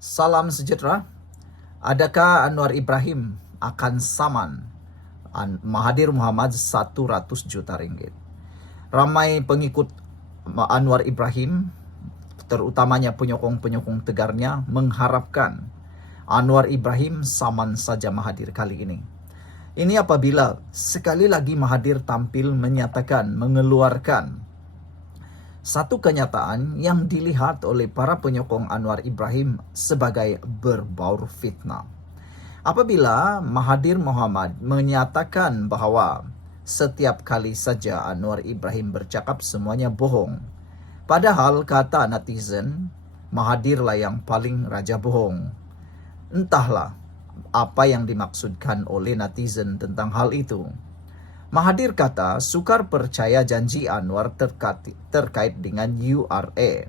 Salam sejahtera. Adakah Anwar Ibrahim akan saman Mahathir Mohamad 100 juta ringgit? Ramai pengikut Anwar Ibrahim, terutamanya penyokong-penyokong tegarnya, mengharapkan Anwar Ibrahim saman saja Mahathir kali ini. Ini apabila sekali lagi Mahathir tampil menyatakan, mengeluarkan satu kenyataan yang dilihat oleh para penyokong Anwar Ibrahim sebagai berbaur fitnah. Apabila Mahathir Mohamad menyatakan bahwa setiap kali saja Anwar Ibrahim bercakap semuanya bohong. Padahal kata netizen, Mahathir lah yang paling raja bohong. Entahlah apa yang dimaksudkan oleh netizen tentang hal itu. Mahathir kata sukar percaya janji Anwar terkait dengan URA.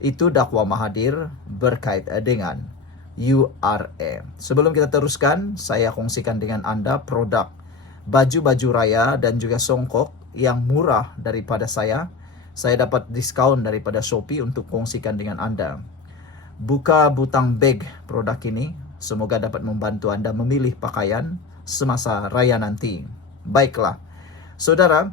Itu dakwa Mahathir berkait dengan URA. Sebelum kita teruskan, saya kongsikan dengan Anda produk baju-baju raya dan juga songkok yang murah daripada saya. Saya dapat diskon daripada Shopee untuk kongsikan dengan Anda. Buka butang bag produk ini, semoga dapat membantu Anda memilih pakaian semasa raya nanti. Baiklah, saudara,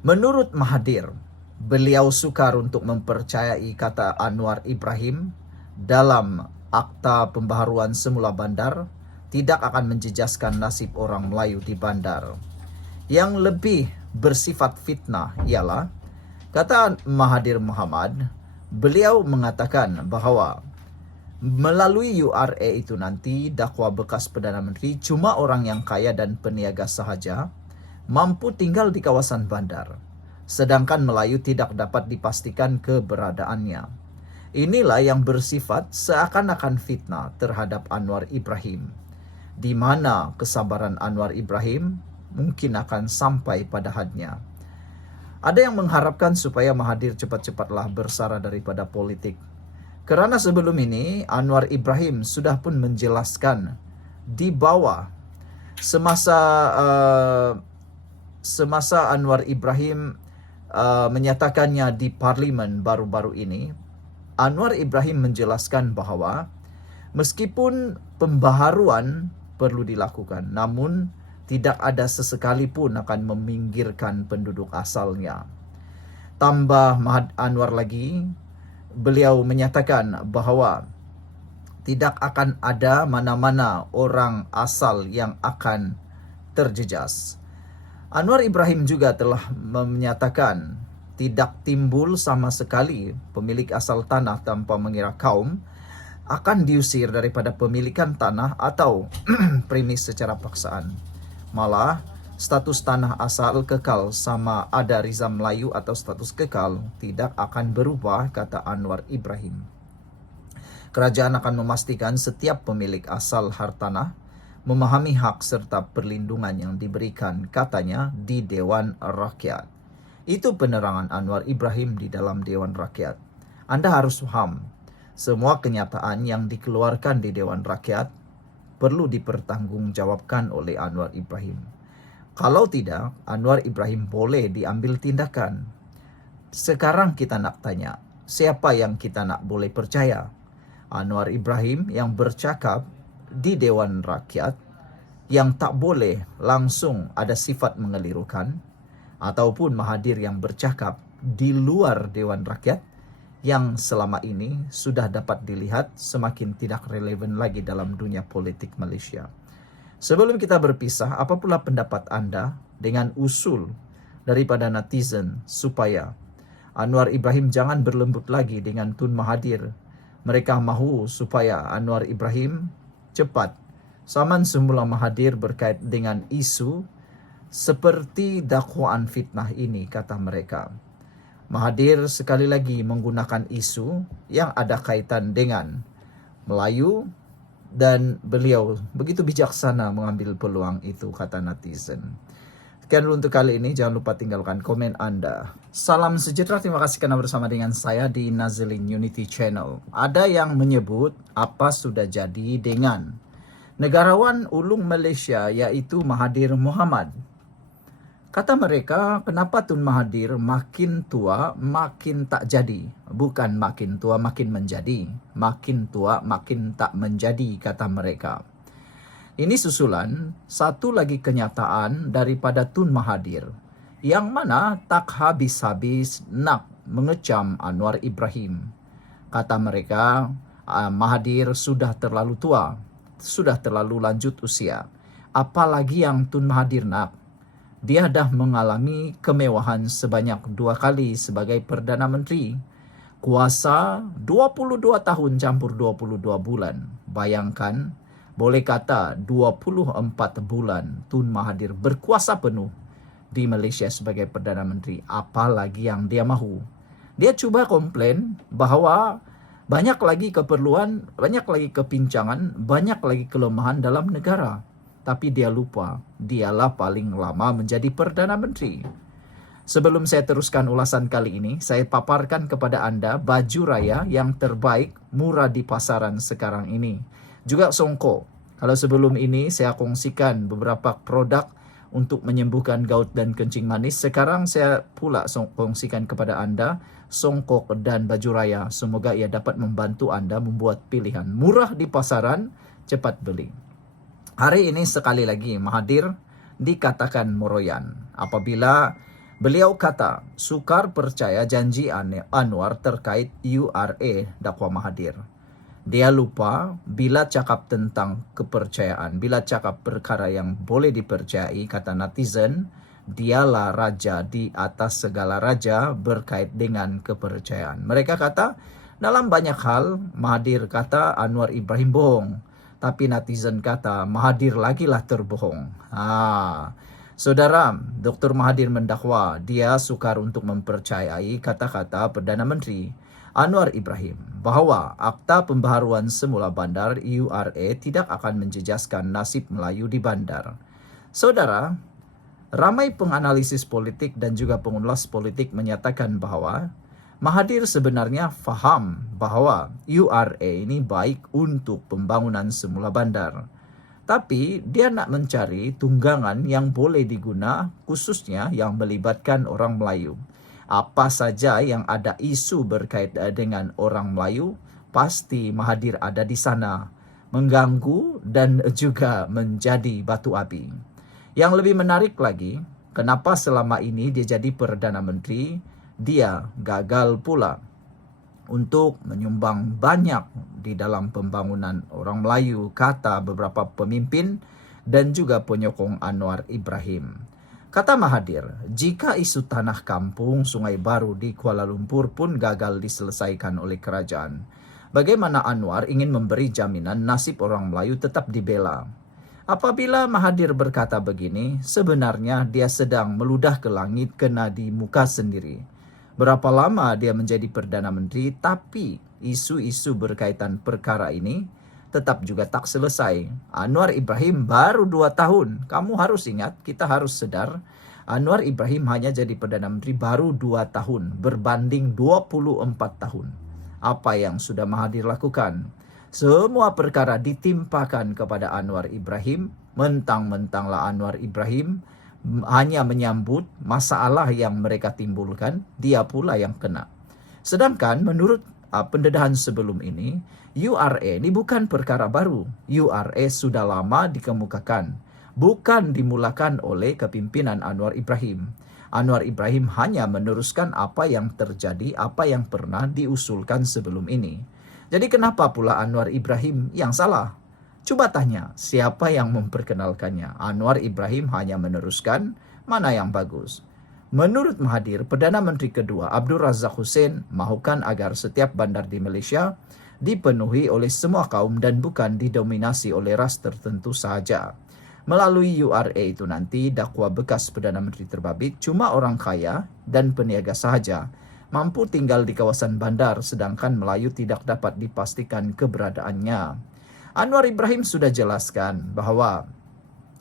menurut Mahathir, beliau sukar untuk mempercayai kata Anwar Ibrahim dalam akta pembaharuan semula bandar tidak akan menjejaskan nasib orang Melayu di bandar. Yang lebih bersifat fitnah ialah, kata Mahathir Mohamad, beliau mengatakan bahwa melalui URA itu nanti dakwa bekas Perdana Menteri cuma orang yang kaya dan peniaga sahaja mampu tinggal di kawasan bandar. Sedangkan Melayu tidak dapat dipastikan keberadaannya. Inilah yang bersifat seakan-akan fitnah terhadap Anwar Ibrahim. Di mana kesabaran Anwar Ibrahim mungkin akan sampai pada hadnya. Ada yang mengharapkan supaya Mahathir cepat-cepatlah bersara daripada politik. Kerana sebelum ini Anwar Ibrahim sudah pun menjelaskan di bawah semasa Anwar Ibrahim menyatakannya di parlimen baru-baru ini. Anwar Ibrahim menjelaskan bahwa meskipun pembaharuan perlu dilakukan, namun tidak ada sesekali pun akan meminggirkan penduduk asalnya. Tambah Anwar lagi, beliau menyatakan bahwa tidak akan ada mana-mana orang asal yang akan terjejas. Anwar Ibrahim juga telah menyatakan tidak timbul sama sekali pemilik asal tanah tanpa mengira kaum akan diusir daripada pemilikan tanah atau premis secara paksaan. Malah, status tanah asal kekal sama ada Rizam Melayu atau status kekal tidak akan berubah, kata Anwar Ibrahim. Kerajaan akan memastikan setiap pemilik asal hartanah memahami hak serta perlindungan yang diberikan, katanya, di Dewan Rakyat. Itu penerangan Anwar Ibrahim di dalam Dewan Rakyat. Anda harus paham, semua kenyataan yang dikeluarkan di Dewan Rakyat perlu dipertanggungjawabkan oleh Anwar Ibrahim. Kalau tidak, Anwar Ibrahim boleh diambil tindakan. Sekarang kita nak tanya, siapa yang kita nak boleh percaya? Anwar Ibrahim yang bercakap di Dewan Rakyat yang tak boleh langsung ada sifat mengelirukan, ataupun Mahathir yang bercakap di luar Dewan Rakyat yang selama ini sudah dapat dilihat semakin tidak relevan lagi dalam dunia politik Malaysia. Sebelum kita berpisah, apa pula pendapat Anda dengan usul daripada netizen supaya Anwar Ibrahim jangan berlembut lagi dengan Tun Mahathir? Mereka mahu supaya Anwar Ibrahim cepat saman semula Mahathir berkait dengan isu seperti dakwaan fitnah ini, kata mereka. Mahathir sekali lagi menggunakan isu yang ada kaitan dengan Melayu dan beliau begitu bijaksana mengambil peluang itu, kata netizen. Sekian dulu untuk kali ini. Jangan lupa tinggalkan komen Anda. Salam sejahtera. Terima kasih karena bersama dengan saya di Nazlin Unity Channel. Ada yang menyebut apa sudah jadi dengan negarawan ulung Malaysia yaitu Mahathir Mohamad. Kata mereka, kenapa Tun Mahathir makin tua makin tak jadi, bukan makin tua makin menjadi. makin tua makin tak menjadi, kata mereka. Ini susulan satu lagi kenyataan daripada Tun Mahathir, yang mana tak habis-habis nak mengecam Anwar Ibrahim. Kata mereka, Mahathir sudah terlalu tua, sudah terlalu lanjut usia. Apalagi yang Tun Mahathir nak? Dia dah mengalami kemewahan sebanyak 2 kali sebagai Perdana Menteri. Kuasa 22 tahun campur 22 bulan. Bayangkan, boleh kata 24 bulan Tun Mahathir berkuasa penuh di Malaysia sebagai Perdana Menteri. Apalagi yang dia mahu. Dia cuba komplain bahawa banyak lagi keperluan, banyak lagi kepincangan, banyak lagi kelemahan dalam negara. Tapi dia lupa, dialah paling lama menjadi Perdana Menteri. Sebelum saya teruskan ulasan kali ini, saya paparkan kepada anda baju raya yang terbaik, murah di pasaran sekarang ini. Juga songkok. Kalau sebelum ini saya kongsikan beberapa produk untuk menyembuhkan gout dan kencing manis, sekarang saya pula kongsikan kepada anda songkok dan baju raya. Semoga ia dapat membantu anda membuat pilihan murah di pasaran, cepat beli. Hari ini sekali lagi Mahathir dikatakan meroyan apabila beliau kata sukar percaya janji Anwar terkait URA dakwa Mahathir. Dia lupa bila cakap tentang kepercayaan, bila cakap perkara yang boleh dipercayai, kata netizen, dialah raja di atas segala raja berkait dengan kepercayaan. Mereka kata dalam banyak hal Mahathir kata Anwar Ibrahim bohong. Tapi netizen kata Mahathir lagilah terbohong. Saudara, Dr. Mahathir mendakwa dia sukar untuk mempercayai kata-kata Perdana Menteri Anwar Ibrahim bahawa Akta Pembaharuan Semula Bandar URA tidak akan menjejaskan nasib Melayu di bandar. Saudara, ramai penganalisis politik dan juga pengulas politik menyatakan bahawa Mahathir sebenarnya faham bahawa URA ini baik untuk pembangunan semula bandar. Tapi dia nak mencari tunggangan yang boleh diguna khususnya yang melibatkan orang Melayu. Apa saja yang ada isu berkait dengan orang Melayu, pasti Mahathir ada di sana, mengganggu dan juga menjadi batu api. Yang lebih menarik lagi, kenapa selama ini dia jadi Perdana Menteri, dia gagal pula untuk menyumbang banyak di dalam pembangunan orang Melayu, kata beberapa pemimpin dan juga penyokong Anwar Ibrahim. Kata Mahathir, jika isu tanah kampung Sungai Baru di Kuala Lumpur pun gagal diselesaikan oleh kerajaan, bagaimana Anwar ingin memberi jaminan nasib orang Melayu tetap dibela? Apabila Mahathir berkata begini, sebenarnya dia sedang meludah ke langit kena di muka sendiri. Berapa lama dia menjadi Perdana Menteri, tapi isu-isu berkaitan perkara ini tetap juga tak selesai. Anwar Ibrahim baru 2 tahun. Kamu harus ingat, kita harus sedar, Anwar Ibrahim hanya jadi Perdana Menteri baru 2 tahun, berbanding 24 tahun. Apa yang sudah Mahathir lakukan? Semua perkara ditimpakan kepada Anwar Ibrahim, mentang-mentanglah Anwar Ibrahim hanya menyambut masalah yang mereka timbulkan, dia pula yang kena. Sedangkan menurut pendedahan sebelum ini, URA ini bukan perkara baru. URA sudah lama dikemukakan, bukan dimulakan oleh kepimpinan Anwar Ibrahim. Anwar Ibrahim hanya meneruskan apa yang terjadi, apa yang pernah diusulkan sebelum ini. Jadi kenapa pula Anwar Ibrahim yang salah? Coba tanya, siapa yang memperkenalkannya? Anwar Ibrahim hanya meneruskan, mana yang bagus. Menurut Mahathir, Perdana Menteri kedua Abdul Razak Hussein mahukan agar setiap bandar di Malaysia dipenuhi oleh semua kaum dan bukan didominasi oleh ras tertentu sahaja. Melalui URA itu nanti dakwa bekas Perdana Menteri terbabit cuma orang kaya dan peniaga sahaja mampu tinggal di kawasan bandar, sedangkan Melayu tidak dapat dipastikan keberadaannya. Anwar Ibrahim sudah jelaskan bahawa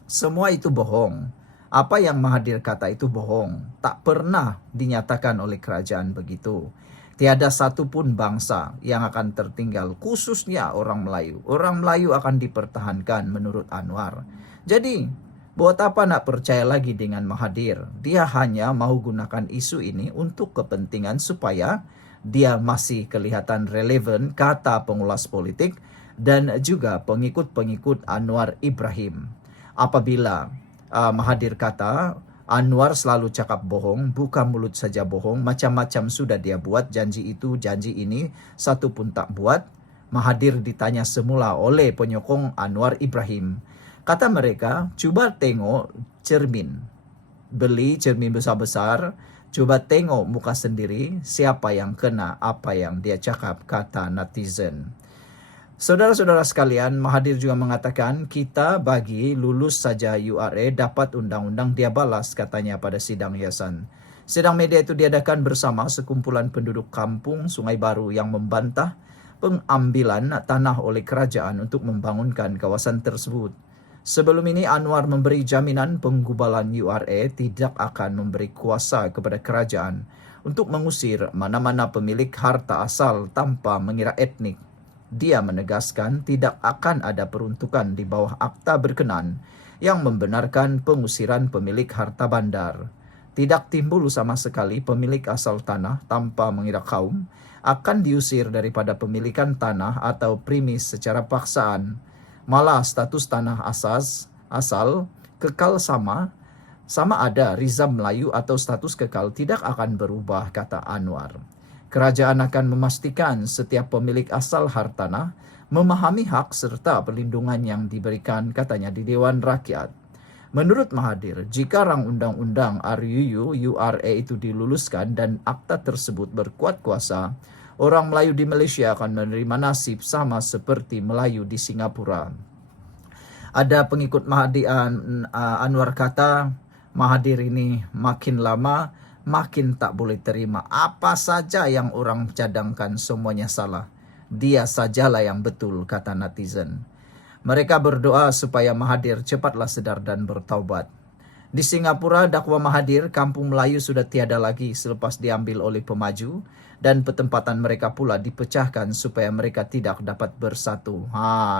semua itu bohong. Apa yang Mahathir kata itu bohong. Tak pernah dinyatakan oleh kerajaan begitu. Tiada satu pun bangsa yang akan tertinggal, khususnya orang Melayu. Orang Melayu akan dipertahankan menurut Anwar. Jadi, buat apa nak percaya lagi dengan Mahathir? Dia hanya mahu gunakan isu ini untuk kepentingan supaya dia masih kelihatan relevan, kata pengulas politik dan juga pengikut-pengikut Anwar Ibrahim. Apabila Mahathir kata, Anwar selalu cakap bohong, buka mulut saja bohong, macam-macam sudah dia buat, janji itu, janji ini, satu pun tak buat. Mahathir ditanya semula oleh penyokong Anwar Ibrahim. Kata mereka, cuba tengok cermin. Beli cermin besar-besar, coba tengok muka sendiri, siapa yang kena apa yang dia cakap, kata netizen. Saudara-saudara sekalian, Mahathir juga mengatakan, kita bagi lulus saja URA dapat undang-undang dia balas, katanya pada sidang hiasan. Sidang media itu diadakan bersama sekumpulan penduduk kampung Sungai Baru yang membantah pengambilan tanah oleh kerajaan untuk membangunkan kawasan tersebut. Sebelum ini, Anwar memberi jaminan penggubalan URA tidak akan memberi kuasa kepada kerajaan untuk mengusir mana-mana pemilik harta asal tanpa mengira etnik. Dia menegaskan tidak akan ada peruntukan di bawah akta berkenan yang membenarkan pengusiran pemilik harta bandar. Tidak timbul sama sekali pemilik asal tanah tanpa mengira kaum akan diusir daripada pemilikan tanah atau primis secara paksaan. Malah status tanah asal kekal sama ada Rizam Melayu atau status kekal tidak akan berubah, kata Anwar. Kerajaan akan memastikan setiap pemilik asal hartanah memahami hak serta perlindungan yang diberikan, katanya, di Dewan Rakyat. Menurut Mahathir, jika rang undang-undang URA itu diluluskan dan akta tersebut berkuat kuasa, orang Melayu di Malaysia akan menerima nasib sama seperti Melayu di Singapura. Ada pengikut Mahathir, Anwar kata, Mahathir ini makin lama makin tak boleh terima. Apa saja yang orang cadangkan semuanya salah. Dia sajalah yang betul, kata netizen. Mereka berdoa supaya Mahathir cepatlah sedar dan bertaubat. Di Singapura, dakwa Mahathir, kampung Melayu sudah tiada lagi selepas diambil oleh pemaju dan petempatan mereka pula dipecahkan supaya mereka tidak dapat bersatu.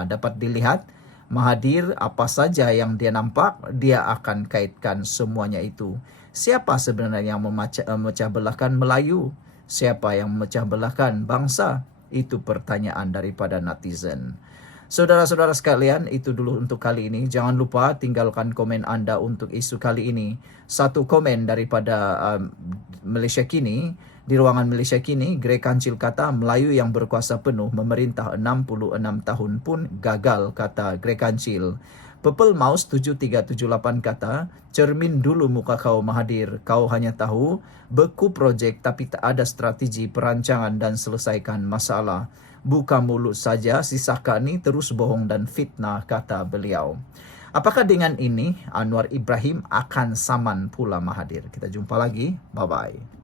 Dapat dilihat, Mahathir apa saja yang dia nampak, dia akan kaitkan semuanya itu. Siapa sebenarnya yang memecah belahkan Melayu? Siapa yang memecah belahkan bangsa? Itu pertanyaan daripada netizen. Saudara-saudara sekalian, itu dulu untuk kali ini. Jangan lupa tinggalkan komen anda untuk isu kali ini. Satu komen daripada Malaysia Kini. Di ruangan Malaysia Kini, Greg Kancil kata, Melayu yang berkuasa penuh memerintah 66 tahun pun gagal, kata Greg Kancil. Purple Mouse 7378 kata, cermin dulu muka kau Mahathir, kau hanya tahu beku projek tapi tak ada strategi perancangan dan selesaikan masalah. Buka mulut saja, sisakan ni terus bohong dan fitnah, kata beliau. Apakah dengan ini Anwar Ibrahim akan saman pula Mahathir? Kita jumpa lagi, bye-bye.